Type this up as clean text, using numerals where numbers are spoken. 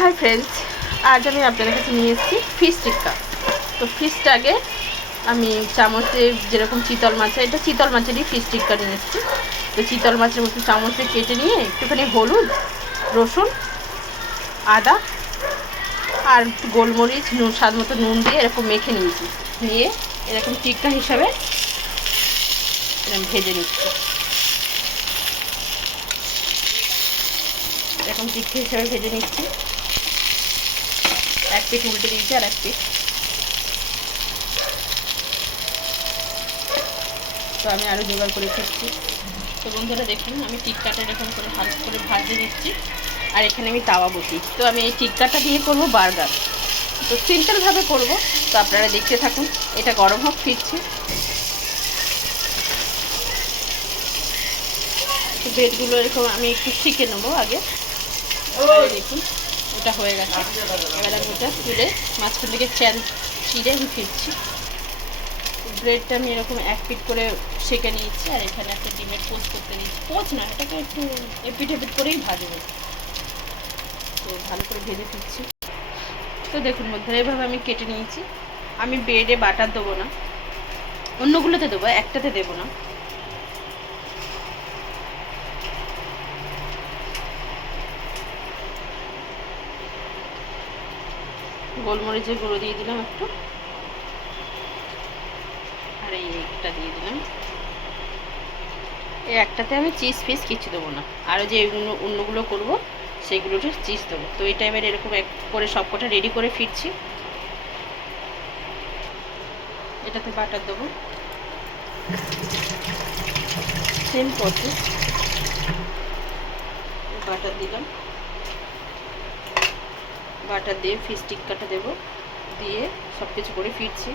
Hi friends, আজ আমি আপনাদের কাছে নিয়ে এসেছি ফিশ টিক্কা। তো ফিশটা আগে আমি চামচে, যেরকম চিতল মাছ, এটা চিতল মাছেরই ফিশ টিক্কা নিয়ে এসেছি। তো চিতল মাছের মতো চামচে কেটে নিয়ে একটুখানি হলুদ, রসুন, আদা আর একটু গোলমরিচ, নুন, স্বাদ মতো নুন দিয়ে এরকম মেখে নিয়েছি। নিয়ে এরকম টিক্কা হিসাবে এরকম ভেজে নিচ্ছি। এরকম টিক্কা হিসাবে ভেজে নিচ্ছি। এক পিঠ উল্টে দিয়েছি আর এক পিঠ। তো আমি আরও জোগাড় করে ফেলছি। তো বন্ধুরা দেখুন, আমি টিক্কাটা এরকম করে ভালো করে ভাজতে দিচ্ছি। আর এখানে আমি তাওয়া বসি। তো আমি এই টিক্কাটা দিয়ে করব বার্গার। তো সিম্পলভাবে করব। তো আপনারা দেখতে থাকুন। এটা গরম হোক, ফিরছি। তো ব্রেডগুলো এরকম আমি একটু শিখে নেবো আগে। দেখুন ওটা হয়ে গেছে। এবার আমি ওটা তুলে মাঝখান থেকে চিড়ে আমি ফিরছি। ব্রেডটা আমি এরকম এক পিট করে সেঁকে নিয়েছি। আর এখানে একটা ডিমের পোস্ট করতে নিয়েছি। পোস্ট না, এটাকে একটু এপিট এপিট করেই ভাজবো। তো ভালো করে ভেজে ফিরছি। তো দেখুন বন্ধুরা, এইভাবে আমি কেটে নিয়েছি। আমি ব্রেডে বাটার দেবো না, অন্যগুলোতে দেবো, একটাতে দেবো না। গোলমরিচের গুঁড়ো দিয়ে দিলাম একটু, আর এই একটা দিয়ে দিলাম। এই একটাতে আমি চিজ ফিস কিছু দেবো না। আরও যে অন্যগুলো করবো সেগুলোতে চিজ দেবো। তো এটা এবার এরকম এক করে সবকটা রেডি করে ফিরছি। এটাতে বাটার দেবো, সেম প্রসেস। বাটার দিলাম, বাটার দিয়ে ফিশ টিক্কাটা দেবো, দিয়ে সব কিছু করে ফিরছি।